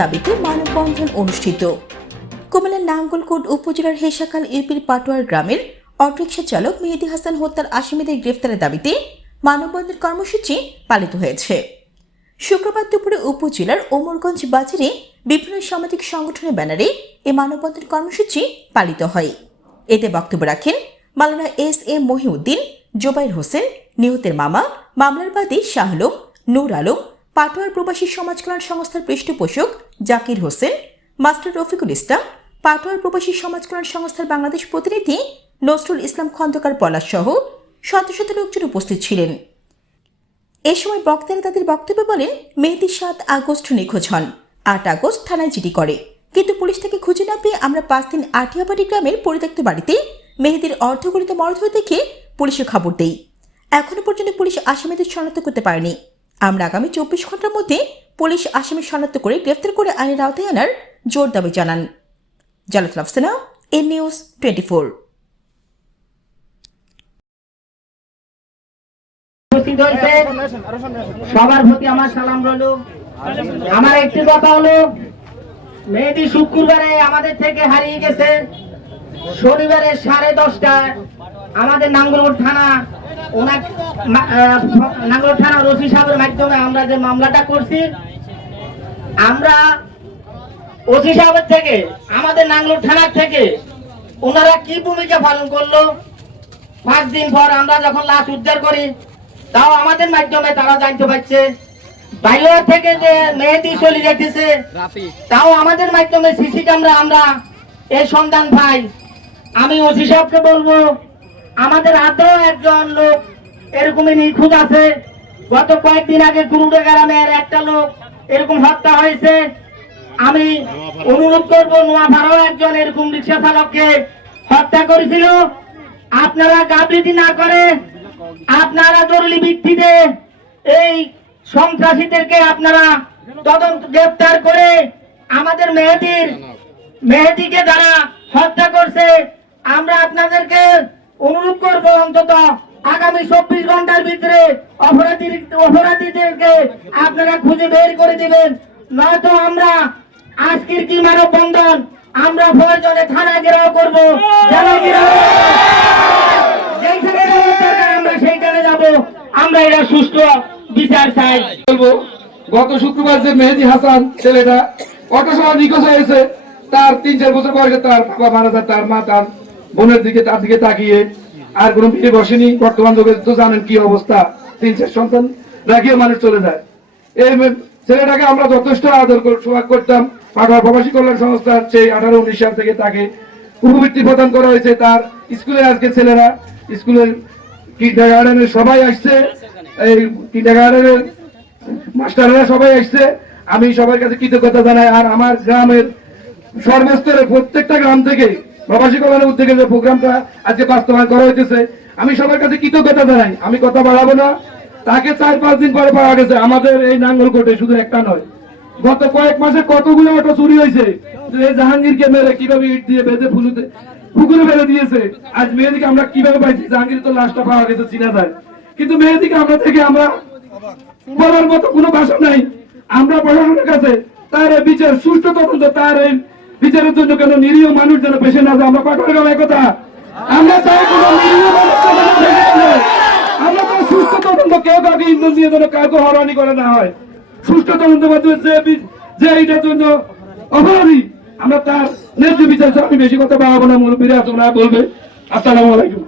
দাবিতে মানববন্ধন অনুষ্ঠিত। কুমিল্লার নাঙ্গলকোট উপজেলার হেসাকাল ইউপির পাটোয়ার গ্রামের অটোরিকশা চালক মেহেদী হাসান হত্যার আসামিদের গ্রেফতারের দাবিতে মানববন্ধন কর্মসূচি পালিত হয়েছে। শুক্রবার দুপুরে উপজেলার ওমরগঞ্জ বাজারে বিভিন্ন সামাজিক সংগঠনের ব্যানারে এই মানববন্ধন কর্মসূচি পালিত হয়। এতে বক্তব্য রাখেন মাওলানা এস.এম. মহিউদ্দিন, জোবাইর হোসেন, নিহতের মামা, মামলার বাদী শাহ আলম, নূর আলম, পাটোয়ার প্রবাসী সমাজ কল্যাণ সংস্থার পৃষ্ঠপোষক জাকির হোসেন, মাস্টার রফিকুল ইসলাম, পাটোয়ার প্রবাসী সমাজ কল্যাণ সংস্থার বাংলাদেশ প্রতিনিধি নজরুল ইসলাম খন্দকার পলাশ সহ শত শত লোকজন উপস্থিত ছিলেন। এ সময় বক্তারা তাদের বক্তব্যে বলেন, মেহেদী 7 আগস্ট নিখোঁজ হন, 8 আগস্ট থানায় জিডি করে, কিন্তু পুলিশ তাকে খুঁজে না পেয়ে আমরা 5 দিন আটিয়াবাড়ি গ্রামের পরিত্যক্ত বাড়িতে মেহেদীর অর্ধগলিত মরদেহ দেখে পুলিশে খবর দেই। এখনো পর্যন্ত পুলিশ আসামিদের শনাক্ত করতে পারেনি। আমরা আগামী 24 ঘন্টার মধ্যে পুলিশ আসামি শনাক্ত করে গ্রেফতার করে আইনের আওতায় আনার জোর দাবি জানান। জালাতুল আফসানা, এন নিউজ 24। সবার প্রতি আমার সালাম রইল। আমার একটি কথা হলো, মেহেদী শুক্রবারে আমাদের থেকে হারিয়ে গেছে। শনিবারে 10:30টায় আমাদের নাঙ্গলকোট থানা ওসি সাহেবের মাধ্যমে আমরা যে মামলাটা করছি, আমরা ওসি সাহেবের থেকে আমাদের নাঙ্গলকোট থানার থেকে ওনারা কি ভূমিকা পালন করলো, 5 দিন পর আমরা যখন লাশ উদ্ধার করি তাও আমাদের মাধ্যমে তারা জানতে পারছে। বাইরে থেকে যে মেহেদী চলে যেতেছে তাও আমাদের মাধ্যমে সিসি ক্যামেরা আমরা এই সন্ধান পাই। আমি ওসি সাহেবকে বলবো, আমাদের হাতেও একজন লোক এরকমই নিখোঁজ আছে। গত কয়েকদিন আগে গুরুডে গ্রামের একটা লোক এরকম হত্যা হয়েছে। আমি অনুরোধ করবো, নোয়াপাড়াও একজন এরকম রিক্সা চালককে হত্যা করেছিল। আপনারা গাফিলতি না করে আপনারা জরুরি ভিত্তিতে এই সন্ত্রাসীদেরকে আপনারা তদন্ত গ্রেফতার করে আমাদের মেহেদীকে যারা হত্যা করছে, আমরা আপনাদেরকে অনুরোধ করব অন্তত আগামী 24 ঘন্টার ভিতরে অপরাধীদেরকে আপনারা খুঁজে বের করে দিবেন। নয়তো আমরা আজকের কি মানববন্ধন আমরা প্রয়োজনে থানা ঘেরাও করবো, আমরা সেইখানে যাব। আমরা এরা সুষ্ঠু বিচার চাই। বলবো, গত শুক্রবার যে মেহেদী হাসান ছেলেটা অটো সময় নিখোঁজ হয়েছে, তার 3-4 বছর বয়সে তার বাবা মারা যায়, তার মা তার বোনের দিকে তার দিকে তাকিয়ে আর কোনো ভিড়ে বসেনি। বর্তমান যুগে তো জানেন কি অবস্থা, 3-4 সন্তান রাখিয়ে মানুষ চলে যায়। এই ছেলেটাকে আমরা যথেষ্ট আদর সোহাগ করতাম। পাটোয়ার প্রবাসী কল্যাণ সংস্থার সেই 18-19 সাল থেকে তাকে পূর্ববৃত্তি প্রদান করা হয়েছে। তার স্কুলে আজকে ছেলেরা স্কুলের কিন্ডারগার্ডেনের সবাই আসছে, এই কিন্ডারগার্ডেনের মাস্টাররা সবাই আসছে। আমি সবার কাছে কৃতজ্ঞতা জানাই। আর আমার গ্রামের সর্বস্তরে প্রত্যেকটা গ্রাম থেকে প্রবাসী কল্যাণের উদ্যোগে যে প্রোগ্রামটা আজকে বাস্তবায়ন করা হয়েছে, আমি সবার কাছে কৃতজ্ঞতা জানাই। আমি কথা বাড়াবো না। তাকে 4-5 দিন পরে পাওয়া গেছে। আমাদের এই নাঙ্গলকোটে শুধু একটা নয়, গত কয়েক মাসে কতগুলো অটো চুরি হয়েছে। জাহাঙ্গীরকে মেরে কিভাবে ইট দিয়ে বেঁধে পুকুরে ফেলে দিয়েছে। আজ মেহেদীকে আমরা কিভাবে পাইছি? জাহাঙ্গীর তো লাশটা পাওয়া গেছে, চিনা যায়, কিন্তু মেহেদীকে আমরা বলার মতো কোনো ভাষা নাই। আমরা প্রশাসনের কাছে তার বিচার সুষ্ঠু তদন্ত, তার এই বিচারের জন্য কেন নিরীহ মানুষ যেন পেশে না যায়। আমরা পাটোয়ার কথা আমরা চাই, কোনো নিরীহ মানুষ আমরা তো সুষ্ঠু তদন্ত, কেউ কাউকে ইন্ধন দিয়ে যেন কাউকে হয়রানি করে না হয়। সুষ্ঠু তদন্ত মাধ্যমে যে এইটার জন্য অপরাধী, আমরা তার ন্যায্য বিচার। আমি বেশি কথা বাড়াবো না, মুরব্বীরা তোমরা বলবে। আসসালামু আলাইকুম।